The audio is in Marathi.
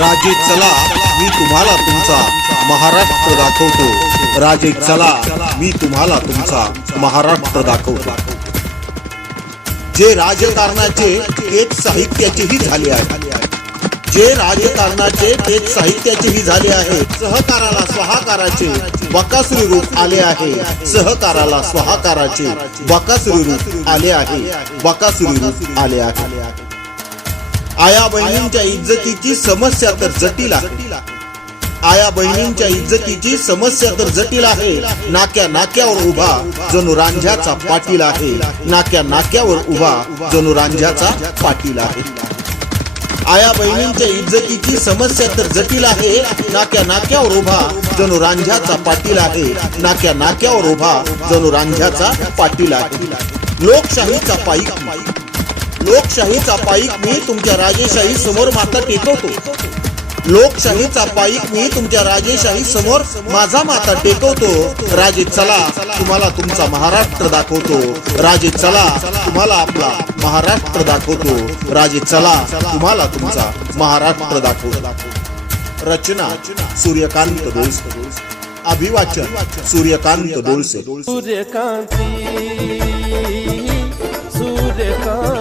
राजे चला मी तुम्हाला तुमचा महाराष्ट्र दाखवतो। राजे चला मी तुम्हाला तुमचा महाराष्ट्र दाखवतो। जे राजकारणाचे तेच साहित्याचेही झाले आहे। जे राजकारणाचे तेच साहित्याचेही झाले आहे। सहकाराला स्वाहाकाराचे बकासुरी रूप आले आहे। सहकाराला स्वाहाकाराचे बकासुरी रूप आले आहे। बकासुरी रूप आले आहे। आया बहिणींच्या इज्जतीची समस्या तर जटिल आहे। आया बहिणींच्या इज्जतीची समस्या तर जटिल आहे। नाक्या नाक्यावर उभा जणू रांझ्याचा पाटील आहे। नाक्या नाक्यावर उभा जणू रांझ्याचा पाटील आहे। आया बहिणींच्या इज्जतीची समस्या तर जटिल आहे। नाक्या नाक्यावर उभा जणू रांझ्याचा पाटील आहे। नाक्या नाक्यावर उभा जणू रांझ्याचा पाटील आहे। लोकशाहीचा पाईक मी तुमच्या राजेशाही समोर माथा टेकवतो। लोकशाहीचा पाईक मी तुमच्या राजेशाही समोर माझा माथा टेकवतो। राजे चला तुम्हाला तुमचा महाराष्ट्र दाखवतो। राजे चला तुम्हाला आपला महाराष्ट्र दाखवतो। राजे चला तुम्हाला तुमचा महाराष्ट्र दाखवतो। रचना सूर्यकांत डोळसे। अभिवाचन सूर्यकांत डोळसे। सूर्यकांती सूर्यकांती